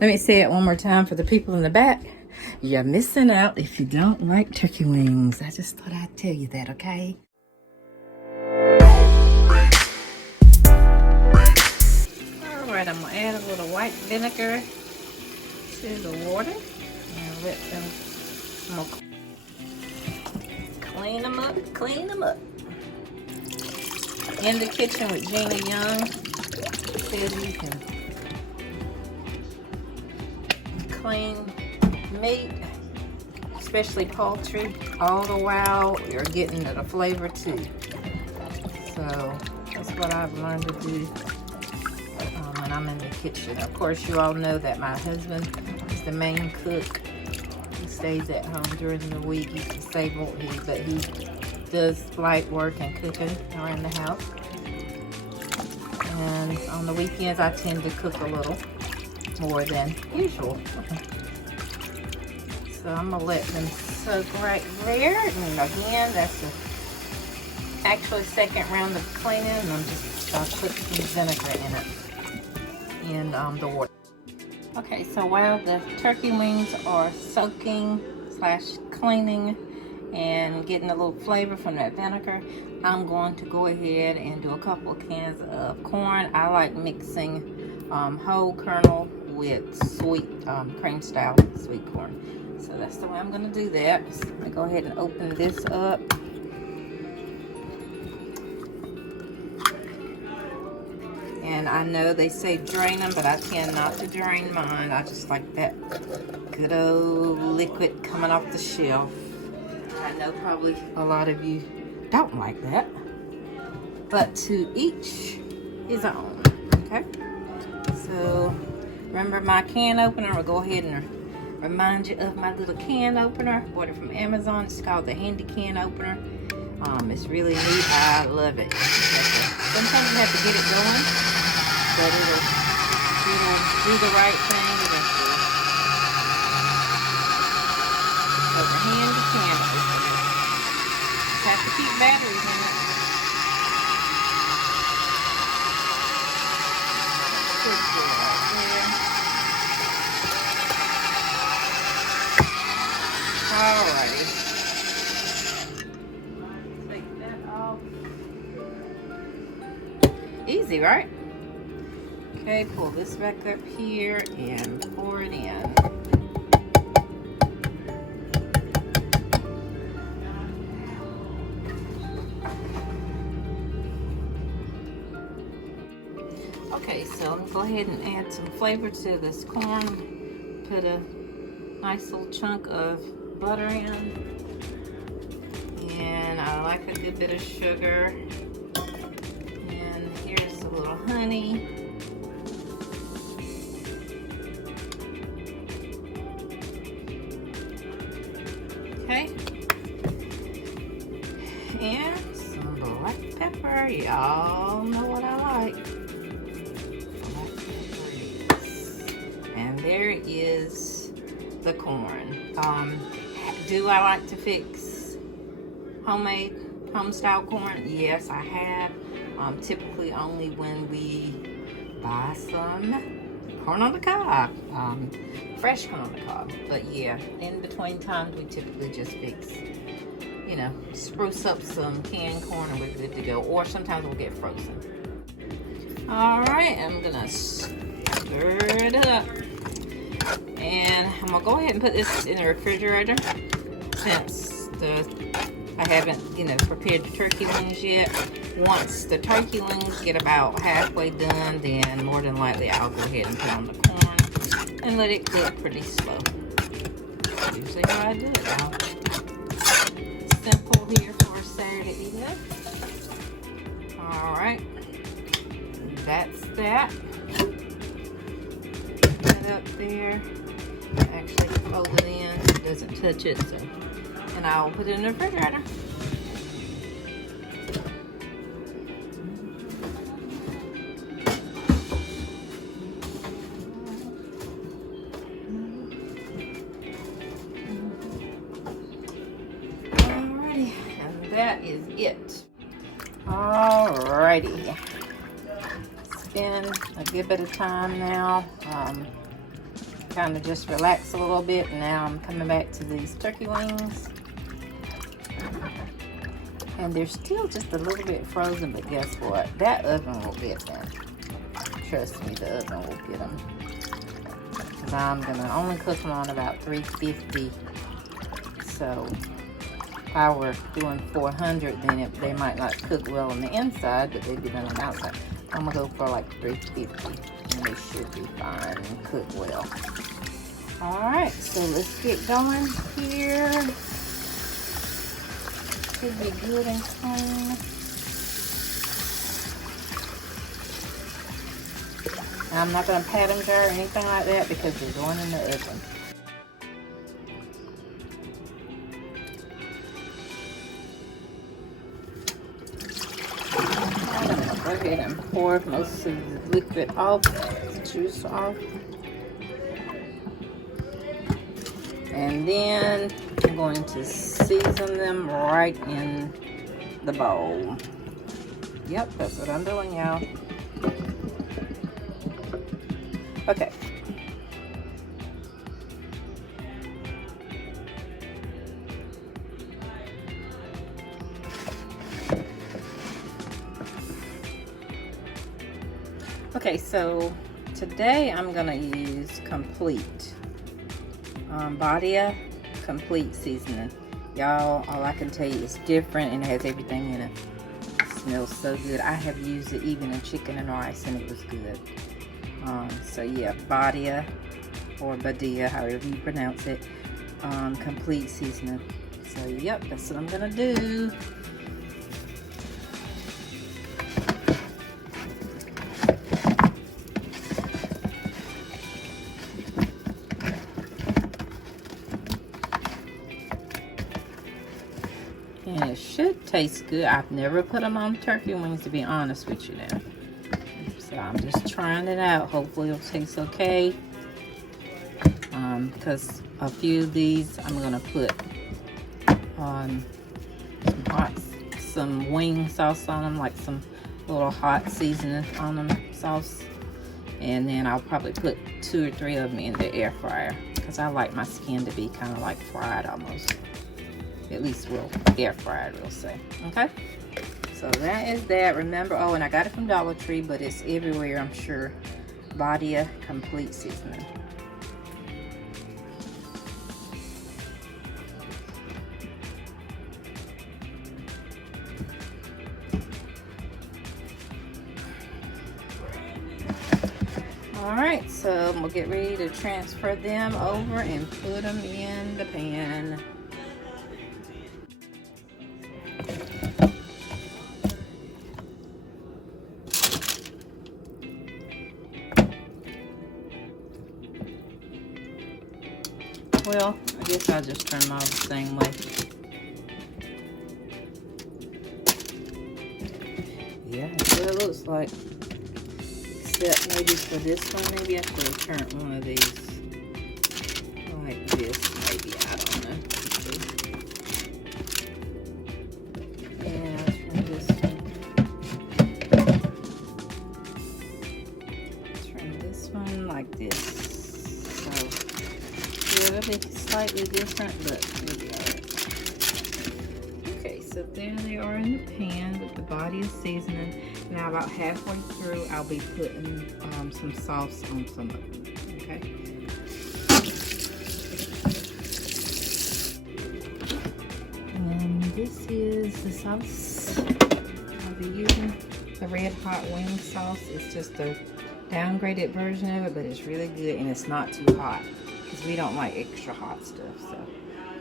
Let me say it one more time for the people in the back. You're missing out if you don't like turkey wings. I just thought I'd tell you that, okay? Alright, I'm gonna add a little white vinegar to the water and let them smoke. Clean them up, clean them up. In the kitchen with Gina Young says you can clean meat, especially poultry, all the while you're getting the flavor too. So that's what I've learned to do when I'm in the kitchen. Of course, you all know that my husband is the main cook. He stays at home during the week. He's disabled, but he does light work and cooking around the house. And on the weekends, I tend to cook a little more than usual. So I'm gonna let them soak right there. And again, that's the actually second round of cleaning. And I'm just gonna put some vinegar in it, in the water. Okay, so while the turkey wings are soaking / cleaning and getting a little flavor from that vinegar, I'm going to go ahead and do a couple of cans of corn. I like mixing whole kernel with sweet cream style sweet corn. So that's the way I'm going to do that. So I'm going to go ahead and open this up. And I know they say drain them, but I tend not to drain mine. I just like that good old liquid coming off the shelf. I know probably a lot of you don't like that, but to each his own, okay? So remember my can opener. I'll go ahead and remind you of my little can opener. Bought it from Amazon. It's called the Handy Can Opener. It's really neat. I love it. Sometimes you have to get it going, but it'll do the right thing eventually. So the Handy Can Opener. Just have to keep batteries in it. Good boy right there. Alrighty. Take that off. Easy, right? Okay, pull this back up here and pour it in. Okay, so I'm gonna go ahead and add some flavor to this corn. Put a nice little chunk of butter in. And I like a good bit of sugar. And here's a little honey. Okay. And some black pepper. Y'all know what I like. And there is the corn. Do I like to fix homemade, home-style corn? Yes, I have. Typically only when we buy some corn on the cob, fresh corn on the cob. But yeah, in between times we typically just fix, you know, spruce up some canned corn and we're good to go. Or sometimes we'll get frozen. All right, I'm gonna stir it up. And I'm gonna go ahead and put this in the refrigerator since I haven't, you know, prepared the turkey wings yet. Once the turkey wings get about halfway done, then more than likely I'll go ahead and put on the corn and let it cook pretty slow. That's usually how I do it now. Simple here for a Saturday evening. All right, that's that. Put that up there. Actually fold it in, it doesn't touch it, so. And I'll put it in the refrigerator. Alrighty, and that is it. Alrighty. It's been a good bit of time now. kind of just relax a little bit. And now I'm coming back to these turkey wings. And they're still just a little bit frozen, but guess what? That oven will get them. Trust me, the oven will get them. Because I'm going to only cook them on about 350. So if I were doing 400, then they might not cook well on the inside, but they'd be done on the outside. I'm going to go for like 350, and they should be fine and cook well. Alright, so let's get going here. Should be good and clean. I'm not going to pat them dry or anything like that because they're going in the oven. I'm going to go ahead and pour most of the liquid off, the juice off. And then I'm going to season them right in the bowl. Yep, that's what I'm doing, y'all. Okay. Okay, so today I'm gonna use Complete. Badia Complete seasoning. Y'all, all I can tell you is different and it has everything in it. It smells so good. I have used it even in chicken and rice and it was good. So yeah, Badia or Badia, however you pronounce it, Complete seasoning. So yep, that's what I'm gonna do. And it should taste good. I've never put them on turkey wings, to be honest with you now. So I'm just trying it out. Hopefully it'll taste okay. Because a few of these I'm gonna put some wing sauce on them, like some little hot seasoning on them sauce. And then I'll probably put 2 or 3 of them in the air fryer because I like my skin to be kind of like fried almost. At least we'll air fried, we'll say. Okay, so that is that. Remember, oh, and I got it from Dollar Tree, but it's everywhere, I'm sure. Badia Complete seasoning. Alright, so we'll get ready to transfer them over and put them in the pan. Well, I guess I'll just turn them all the same way. Yeah, that's what it looks like. Except maybe for this one, maybe I should turn one of these like this, maybe, I don't know. Yeah, let's turn this one. Turn this one like this. So, yeah, it'll be slightly different, but it'll be alright. Okay, so there they are in the pan with the Badia seasoning. Now about halfway through, I'll be putting some sauce on some of them, okay? And this is the sauce I'll be using. The red hot wing sauce. It's just a downgraded version of it, but it's really good and it's not too hot because we don't like extra hot stuff. So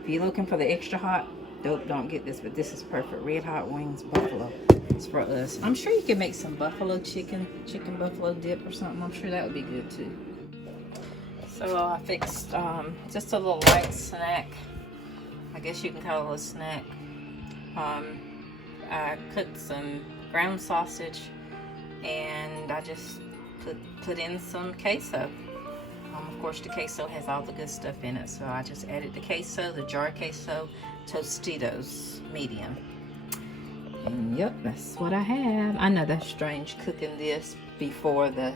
if you're looking for the extra hot, don't get this, but this is perfect. Red hot wings, buffalo. It's for us. I'm sure you can make some buffalo chicken buffalo dip or something. I'm sure that would be good too. So I fixed just a little light snack. I guess you can call it a snack. I cooked some ground sausage and I just put in some queso. Of course, the queso has all the good stuff in it, so I just added the queso, the jar queso, Tostitos medium. And yep, that's what I have. I know that's strange cooking this before the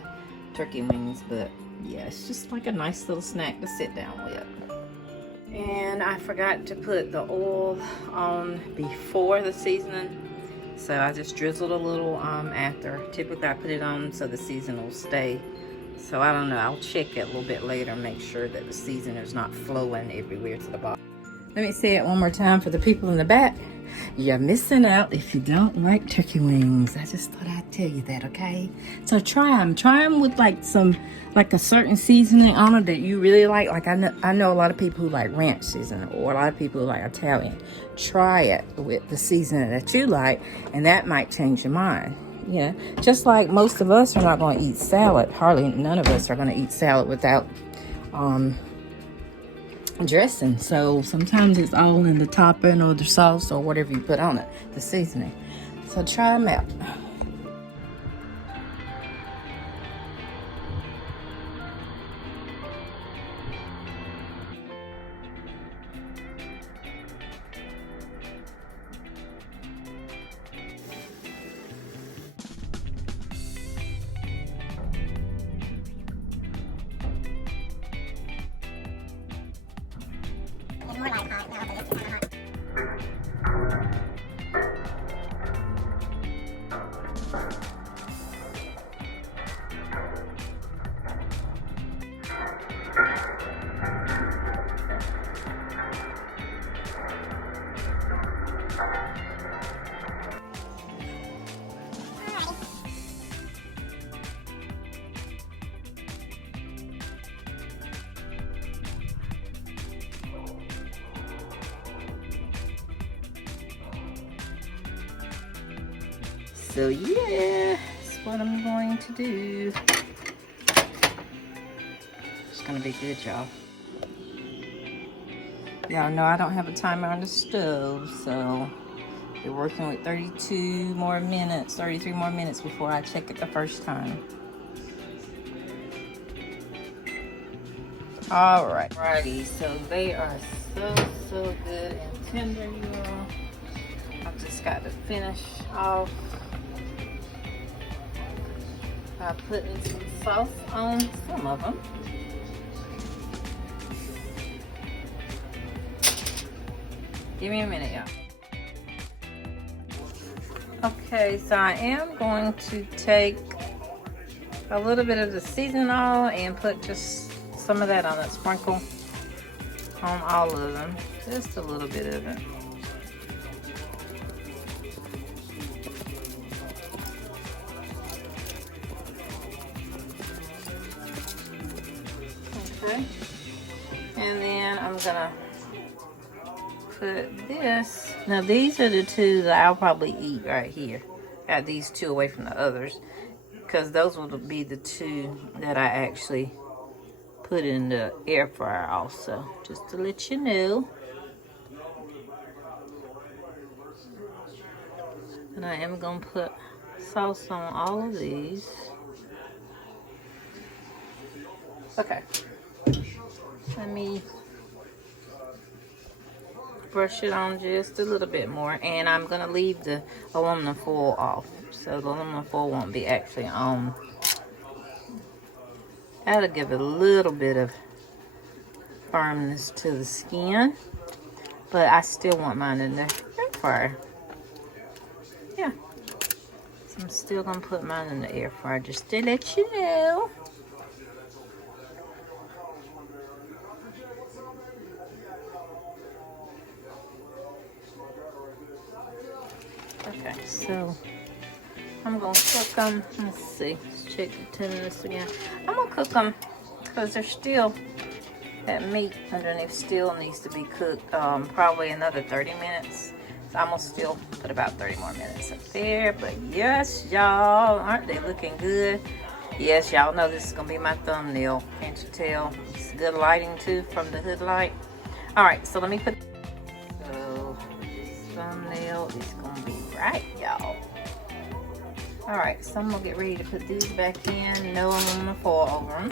turkey wings, but Yeah, it's just like a nice little snack to sit down with. And I forgot to put the oil on before the seasoning, so I just drizzled a little after. Typically I put it on so the seasoning will stay. So I don't know, I'll check it a little bit later, make sure that the seasoning is not flowing everywhere to the bottom. Let me say it one more time for the people in the back. You're missing out if you don't like turkey wings. I just thought I'd tell you that, okay? So try them. Try them with like a certain seasoning on it that you really like. Like I know a lot of people who like ranch seasoning, or a lot of people who like Italian. Try it with the seasoning that you like, and that might change your mind. Yeah, just like most of us are not going to eat salad. Hardly none of us are going to eat salad without dressing. So sometimes it's all in the topping or the sauce or whatever you put on it, the seasoning. So try them out. So yeah, that's what I'm going to do. It's gonna be good, y'all. Y'all know I don't have a timer on the stove, so we're working with 33 more minutes before I check it the first time. All right, righty, so they are so good and tender, y'all. I've just got to finish off by putting some sauce on some of them. Give me a minute, y'all. Okay, so I am going to take a little bit of the seasoning oil and put just some of that on it, sprinkle on all of them, just a little bit of it. Okay, and then I'm gonna put this. Now these are the two that I'll probably eat right here. Got these two away from the others because those will be the two that I actually put in the air fryer also, just to let you know. And I am gonna put sauce on all of these. Okay, let me brush it on just a little bit more, and I'm gonna leave the aluminum foil off, so the aluminum foil won't be actually on. That'll give it a little bit of firmness to the skin, but I still want mine in the air fryer. Yeah, so I'm still gonna put mine in the air fryer just to let you know. Okay, so I'm gonna cook them. Let's see, let's check the tenderness again. I'm gonna cook them because there's still, that meat underneath still needs to be cooked, probably another 30 minutes. So I'm gonna still put about 30 more minutes up there. But yes, y'all, aren't they looking good? Yes, y'all know this is gonna be my thumbnail. Can't you tell? It's good lighting too from the hood light. All right, so let me put, so this thumbnail is gonna be right, y'all. All right, so I'm gonna get ready to put these back in. No aluminum foil over them.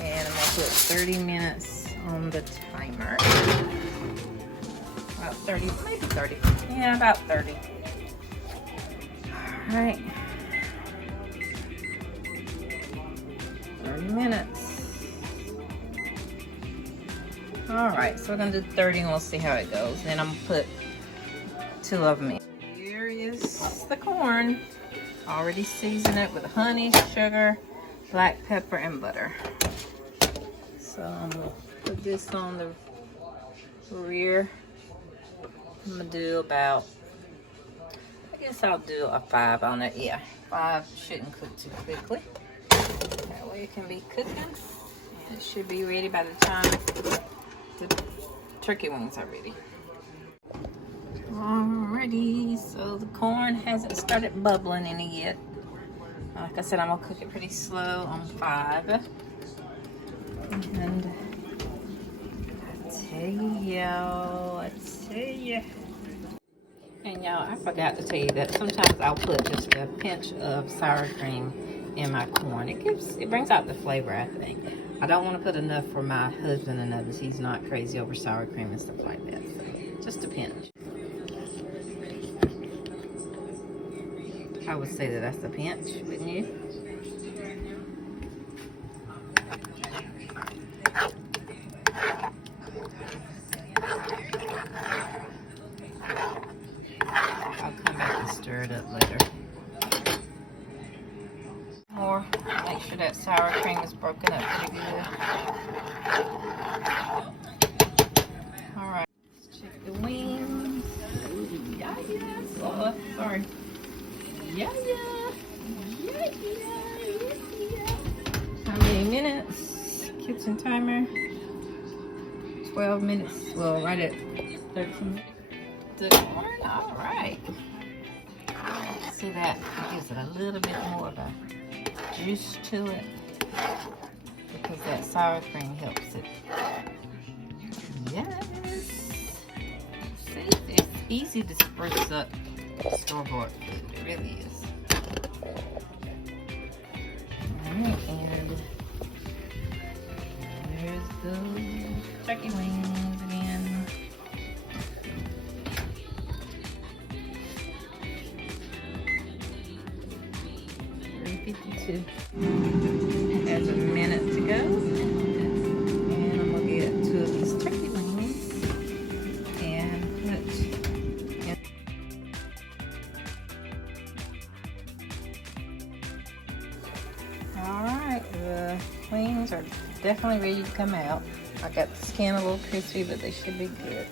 And I'm gonna put 30 minutes on the timer. About 30, maybe 30. Yeah, about 30. All right. 30 minutes. All right, so we're gonna do 30 and we'll see how it goes. Then I'm gonna put 2 of them in. Here is the corn. Already seasoned it with honey, sugar, black pepper, and butter. So I'm gonna put this on the rear. I'm gonna do about, I guess I'll do a 5 on it. Yeah, 5 shouldn't cook too quickly. That way it can be cooking. And it should be ready by the time the turkey wings are ready. Alrighty, so the corn hasn't started bubbling any yet. Like I said, I'm gonna cook it pretty slow on 5. And I tell you. And y'all, I forgot to tell you that sometimes I'll put just a pinch of sour cream in my corn. It brings out the flavor, I think. I don't want to put enough for my husband and others. He's not crazy over sour cream and stuff like that. So just a pinch. I would say that that's a pinch, wouldn't you? I'll come back and stir it up later. More, make sure that sour cream is broken up pretty good. All right, let's check the wings. Yeah, oh, sorry. Yeah. How many minutes? Kitchen timer. 12 minutes. Well, right at 13. The corn, all right. See that? It gives it a little bit more of a juice to it because that sour cream helps it. Yes. See, it's easy to spruce up store-bought food. It really is. Alright, and there's the turkey wings again. $3.52. There's a minute to go. And I'm gonna get 2 of these turkey wings and put in. Alright, the wings are definitely ready to come out. I got the skin a little crispy, but they should be good.